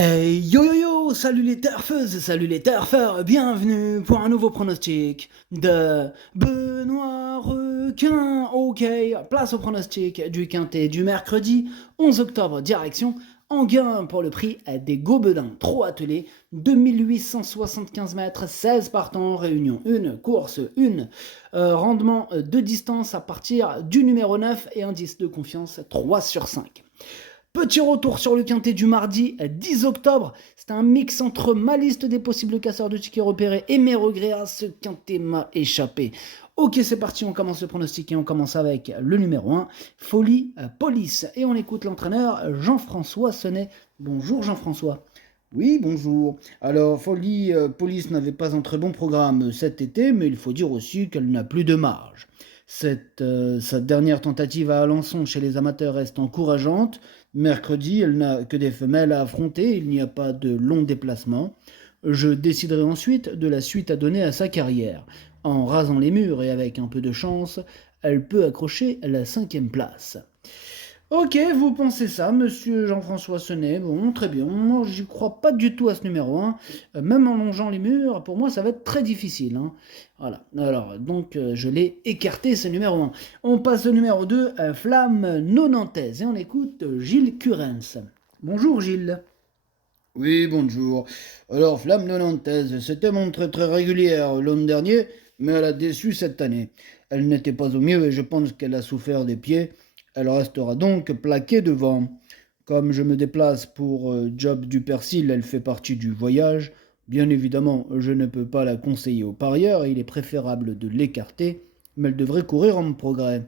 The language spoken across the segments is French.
Hey yo yo yo, salut les turfeuses, salut les turfeurs, bienvenue pour un nouveau pronostic de Benoît Requin. Ok, place au pronostic du quintet du mercredi 11 octobre, direction Enghien pour le prix des Gobelins. Trop attelé, 2875 mètres, 16 partants, réunion 1, course 1, rendement de distance à partir du numéro 9 et indice de confiance 3 sur 5. Petit retour sur le quintet du mardi 10 octobre. C'est un mix entre ma liste des possibles casseurs de tickets repérés et mes regrets. À ce quintet m'a échappé. Ok, c'est parti, on commence le pronostic et on commence avec le numéro 1, Folie Police. Et on écoute l'entraîneur Jean-François Senet. Bonjour Jean-François. Oui, bonjour. Alors, Folie Police n'avait pas un très bon programme cet été, mais il faut dire aussi qu'elle n'a plus de marge. Sa dernière tentative à Alençon chez les amateurs reste encourageante. Mercredi, elle n'a que des femelles à affronter, il n'y a pas de long déplacement. Je déciderai ensuite de la suite à donner à sa carrière. En rasant les murs et avec un peu de chance, elle peut accrocher la 5e place. Ok, vous pensez ça, monsieur Jean-François Senet. Bon, très bien. Moi, j'y crois pas du tout à ce numéro 1. Même en longeant les murs, pour moi, ça va être très difficile, hein. Voilà. Alors, donc, je l'ai écarté, ce numéro 1. On passe au numéro 2, Flamme Nonantaise. Et on écoute Gilles Curens. Bonjour, Gilles. Oui, bonjour. Alors, Flamme Nantaise s'était montrée très régulière l'an dernier, mais elle a déçu cette année. Elle n'était pas au mieux et je pense qu'elle a souffert des pieds. Elle restera donc plaquée devant. Comme je me déplace pour Job du Persil, elle fait partie du voyage. Bien évidemment, je ne peux pas la conseiller aux parieurs, il est préférable de l'écarter, mais elle devrait courir en progrès.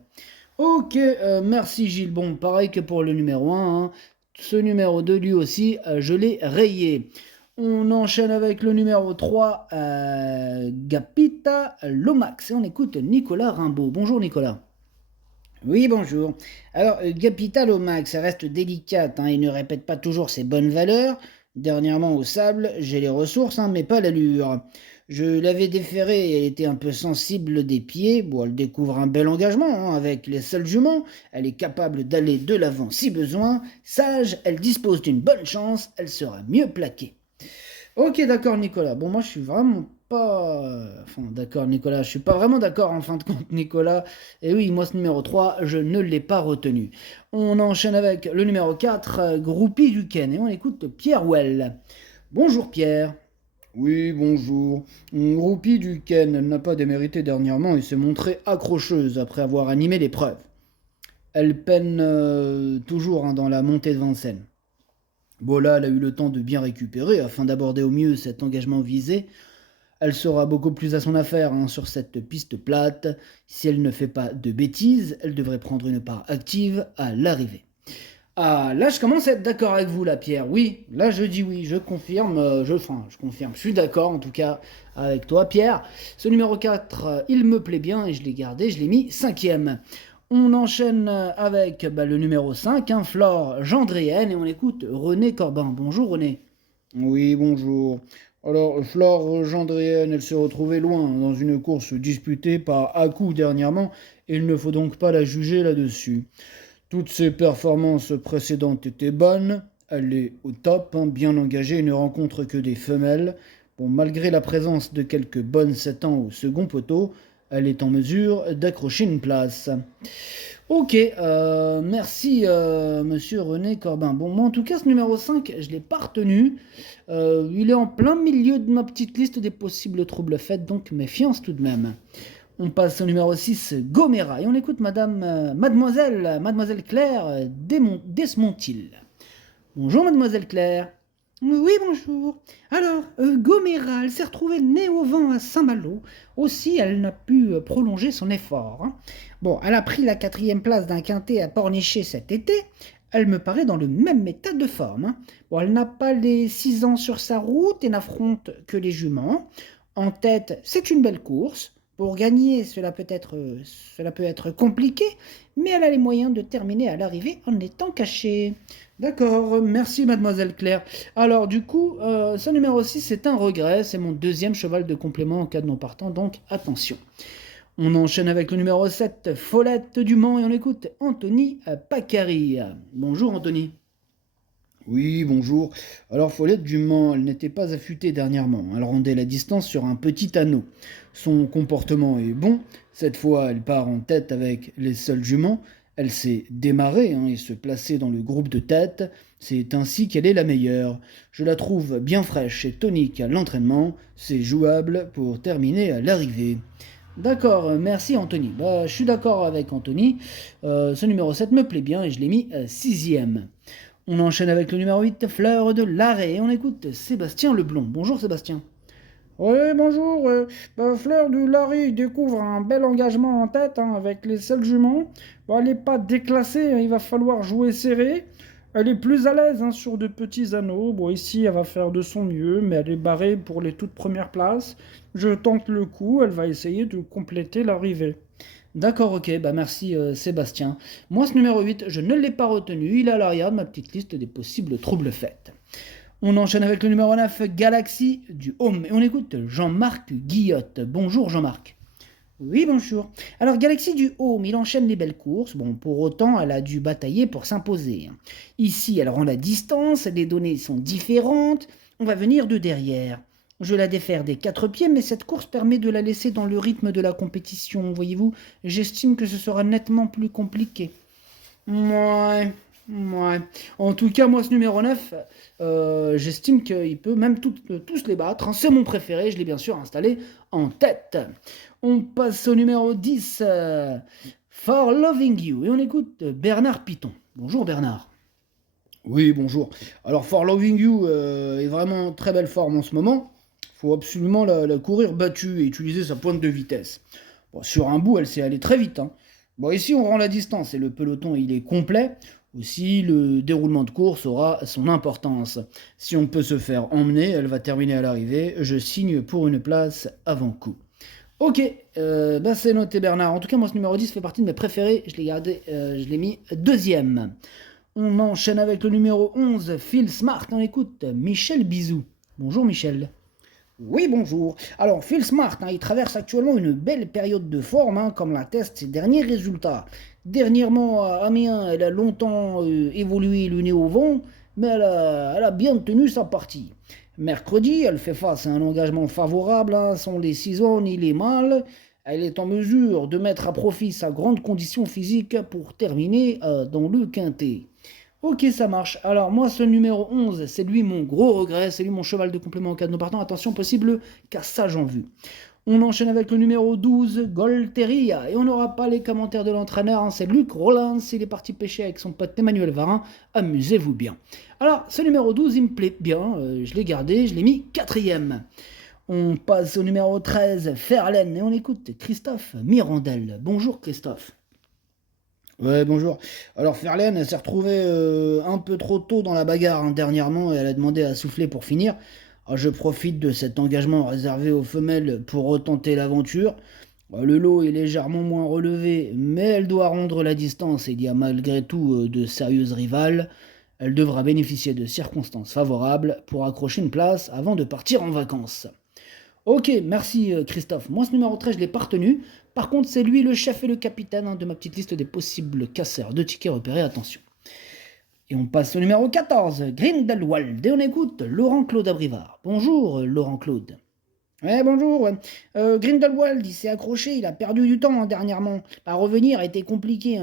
Ok, merci Gilles. Bon, pareil que pour le numéro 1, hein. Ce numéro 2, lui aussi, je l'ai rayé. On enchaîne avec le numéro 3, Gapita Lomax. Et on écoute Nicolas Rimbaud. Bonjour Nicolas. Oui, bonjour. Alors, Capital au max, ça reste délicate, hein, il ne répète pas toujours ses bonnes valeurs. Dernièrement, au sable, j'ai les ressources, hein, mais pas l'allure. Je l'avais déférée et elle était un peu sensible des pieds. Bon, elle découvre un bel engagement, hein, avec les seuls juments. Elle est capable d'aller de l'avant si besoin. Sage, elle dispose d'une bonne chance, elle sera mieux plaquée. Ok, d'accord Nicolas. Bon, moi je suis vraiment pas... Enfin, d'accord Nicolas, je suis pas vraiment d'accord en fin de compte Nicolas. Et oui, moi ce numéro 3, je ne l'ai pas retenu. On enchaîne avec le numéro 4, Groupie du Ken. Et on écoute Pierre Well. Bonjour Pierre. Oui, bonjour. Groupie du Ken, elle n'a pas démérité dernièrement et s'est montrée accrocheuse après avoir animé l'épreuve. Elle peine toujours, hein, dans la montée de Vincennes. Bola, elle a eu le temps de bien récupérer afin d'aborder au mieux cet engagement visé. Elle sera beaucoup plus à son affaire, hein, sur cette piste plate. Si elle ne fait pas de bêtises, elle devrait prendre une part active à l'arrivée. Ah, là, je commence à être d'accord avec vous, là, Pierre. Oui, là, je dis oui, je confirme, je confirme, je suis d'accord, en tout cas, avec toi, Pierre. Ce numéro 4, il me plaît bien, et je l'ai gardé, je l'ai mis 5e. On enchaîne avec le numéro 5, hein, Flore Gendrienne, et on écoute René Corbin. Bonjour, René. Oui, bonjour. Alors, Flore Gendrienne, elle s'est retrouvée loin dans une course disputée par à-coup dernièrement, et il ne faut donc pas la juger là-dessus. Toutes ses performances précédentes étaient bonnes, elle est au top, hein, bien engagée et ne rencontre que des femelles. Bon, malgré la présence de quelques bonnes 7 ans au second poteau, elle est en mesure d'accrocher une place. Ok, merci monsieur René Corbin. Bon, moi en tout cas, ce numéro 5, je ne l'ai pas retenu. Il est en plein milieu de ma petite liste des possibles troubles faits, donc méfiance tout de même. On passe au numéro 6, Gomera, et on écoute mademoiselle Claire Desmontil. Bonjour mademoiselle Claire. Oui, bonjour. Alors, Gomera, elle s'est retrouvée le nez au vent à Saint-Malo. Aussi, elle n'a pu prolonger son effort, hein. Bon, elle a pris la 4e place d'un quintet à Pornichet cet été. Elle me paraît dans le même état de forme, hein. Bon, elle n'a pas les 6 ans sur sa route et n'affronte que les juments. En tête, c'est une belle course. Pour gagner, cela peut être compliqué, mais elle a les moyens de terminer à l'arrivée en étant cachée. D'accord, merci mademoiselle Claire. Alors du coup, ce numéro 6, c'est un regret, c'est mon deuxième cheval de complément en cas de non partant, donc attention. On enchaîne avec le numéro 7, Follette du Mans, et on écoute Anthony Pacari. Bonjour Anthony. Oui, bonjour. Alors Follette du Mans, elle n'était pas affûtée dernièrement. Elle rendait la distance sur un petit anneau. Son comportement est bon. Cette fois, elle part en tête avec les seuls juments. Elle sait démarrer et se placer dans le groupe de tête. C'est ainsi qu'elle est la meilleure. Je la trouve bien fraîche et tonique à l'entraînement. C'est jouable pour terminer à l'arrivée. D'accord, merci Anthony. Bah, je suis d'accord avec Anthony. Ce numéro 7 me plaît bien et je l'ai mis sixième. On enchaîne avec le numéro 8, Fleur de l'Arrêt. Et on écoute Sébastien Leblond. Bonjour Sébastien. Oui, bonjour. Fleur de Larry découvre un bel engagement en tête avec les seuls juments. Elle n'est pas déclassée, il va falloir jouer serré. Elle est plus à l'aise sur de petits anneaux. Bon, ici, elle va faire de son mieux, mais elle est barrée pour les toutes premières places. Je tente le coup, elle va essayer de compléter l'arrivée. D'accord, ok, bah merci Sébastien. Moi, ce numéro 8, je ne l'ai pas retenu. Il est à l'arrière de ma petite liste des possibles troubles faits. On enchaîne avec le numéro 9, Galaxy du Home. Et on écoute Jean-Marc Guillotte. Bonjour Jean-Marc. Oui, bonjour. Alors, Galaxy du Home, il enchaîne les belles courses. Bon, pour autant, elle a dû batailler pour s'imposer. Ici, elle rend la distance, les données sont différentes. On va venir de derrière. Je la défère des quatre pieds, mais cette course permet de la laisser dans le rythme de la compétition. Voyez-vous, j'estime que ce sera nettement plus compliqué. Ouais, ouais. En tout cas, moi, ce numéro 9, J'estime qu'il peut même tous les battre. C'est mon préféré, je l'ai bien sûr installé en tête. On passe au numéro 10, For Loving You. Et on écoute Bernard Piton. Bonjour Bernard. Oui, bonjour. Alors For Loving You est vraiment en très belle forme en ce moment. Il faut absolument la courir battue et utiliser sa pointe de vitesse. Bon, sur un bout, elle s'est allée très vite. Bon, ici, on rend la distance et le peloton, il est complet. Aussi, le déroulement de course aura son importance. Si on peut se faire emmener, elle va terminer à l'arrivée. Je signe pour une place avant coup. Ok, c'est noté Bernard. En tout cas, moi, ce numéro 10 fait partie de mes préférés. Je l'ai gardé, je l'ai mis deuxième. On enchaîne avec le numéro 11, Phil Smart. On écoute Michel Bizou. Bonjour Michel. Oui, bonjour. Alors, Phil Smart, il traverse actuellement une belle période de forme, comme l'attestent ses derniers résultats. Dernièrement, à Amiens, elle a longtemps évolué le nez au vent, mais elle a bien tenu sa partie. Mercredi, elle fait face à un engagement favorable, sans les ciseaux ni les mâles. Elle est en mesure de mettre à profit sa grande condition physique pour terminer dans le quintet. Ok, ça marche. Alors, moi, ce numéro 11, c'est lui mon gros regret, c'est lui mon cheval de complément en cas de nos partants. Attention, possible cassage en vue. On enchaîne avec le numéro 12, Golteria. Et on n'aura pas les commentaires de l'entraîneur, c'est Luc Rollins. Il est parti pêcher avec son pote Emmanuel Varin. Amusez-vous bien. Alors, ce numéro 12, il me plaît bien. Je l'ai gardé, je l'ai mis quatrième. On passe au numéro 13, Ferlaine. Et on écoute Christophe Mirandel. Bonjour Christophe. Ouais, bonjour. Alors Ferlaine, elle s'est retrouvée un peu trop tôt dans la bagarre dernièrement et elle a demandé à souffler pour finir. Alors, je profite de cet engagement réservé aux femelles pour retenter l'aventure. Le lot est légèrement moins relevé, mais elle doit rendre la distance et il y a malgré tout de sérieuses rivales. Elle devra bénéficier de circonstances favorables pour accrocher une place avant de partir en vacances. Ok, merci Christophe. Moi, ce numéro 13, je ne l'ai pas retenu. Par contre, c'est lui le chef et le capitaine de ma petite liste des possibles casseurs de tickets repérés. Attention. Et on passe au numéro 14, Grindelwald. Et on écoute Laurent-Claude Abrivard. Bonjour Laurent-Claude. Ouais, bonjour. Grindelwald, il s'est accroché, il a perdu du temps dernièrement. À revenir a été compliqué.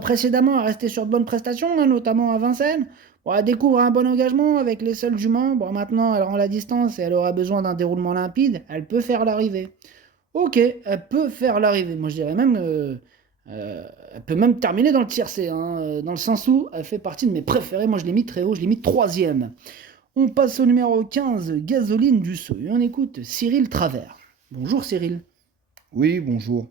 Précédemment, à rester sur de bonnes prestations, notamment à Vincennes. Elle découvre un bon engagement avec les seuls juments. Maintenant, elle rend la distance et elle aura besoin d'un déroulement limpide. Elle peut faire l'arrivée. Ok, elle peut faire l'arrivée. Moi, je dirais même... elle peut même terminer dans le tiercé, dans le sens où elle fait partie de mes préférés. Moi, je l'ai mis très haut, je l'ai mis troisième. On passe au numéro 15, Gasoline du Sceau. Et on écoute Cyril Travers. Bonjour Cyril. Oui, bonjour.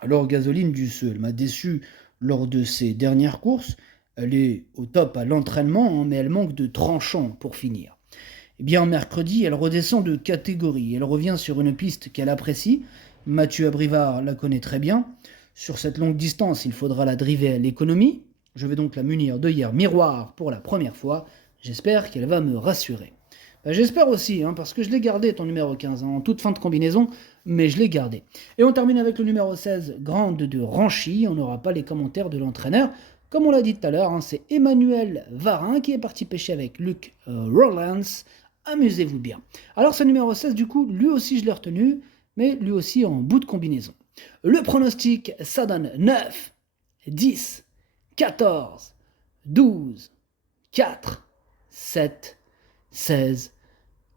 Alors, Gasoline du Sceau, elle m'a déçu lors de ses dernières courses. Elle est au top à l'entraînement, mais elle manque de tranchant pour finir. Eh bien, mercredi, elle redescend de catégorie. Elle revient sur une piste qu'elle apprécie. Mathieu Abrivard la connaît très bien. Sur cette longue distance, il faudra la driver à l'économie. Je vais donc la munir d'œillères miroir pour la première fois. J'espère qu'elle va me rassurer. J'espère aussi, parce que je l'ai gardé ton numéro 15, en toute fin de combinaison, mais je l'ai gardé. Et on termine avec le numéro 16, Grande de Ranchy. On n'aura pas les commentaires de l'entraîneur. Comme on l'a dit tout à l'heure, hein, c'est Emmanuel Varin qui est parti pêcher avec Luc Rollins. Amusez-vous bien. Alors ce numéro 16, du coup, lui aussi je l'ai retenu, mais lui aussi en bout de combinaison. Le pronostic, ça donne 9, 10, 14, 12, 4, 7, 16,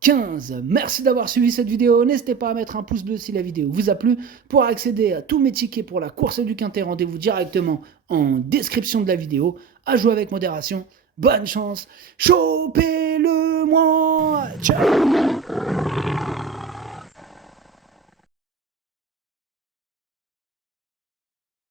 15. Merci d'avoir suivi cette vidéo. N'hésitez pas à mettre un pouce bleu si la vidéo vous a plu. Pour accéder à tous mes tickets pour la course du Quintet, rendez-vous directement en description de la vidéo. À jouer avec modération. Bonne chance. Chopez-le moi. Ciao.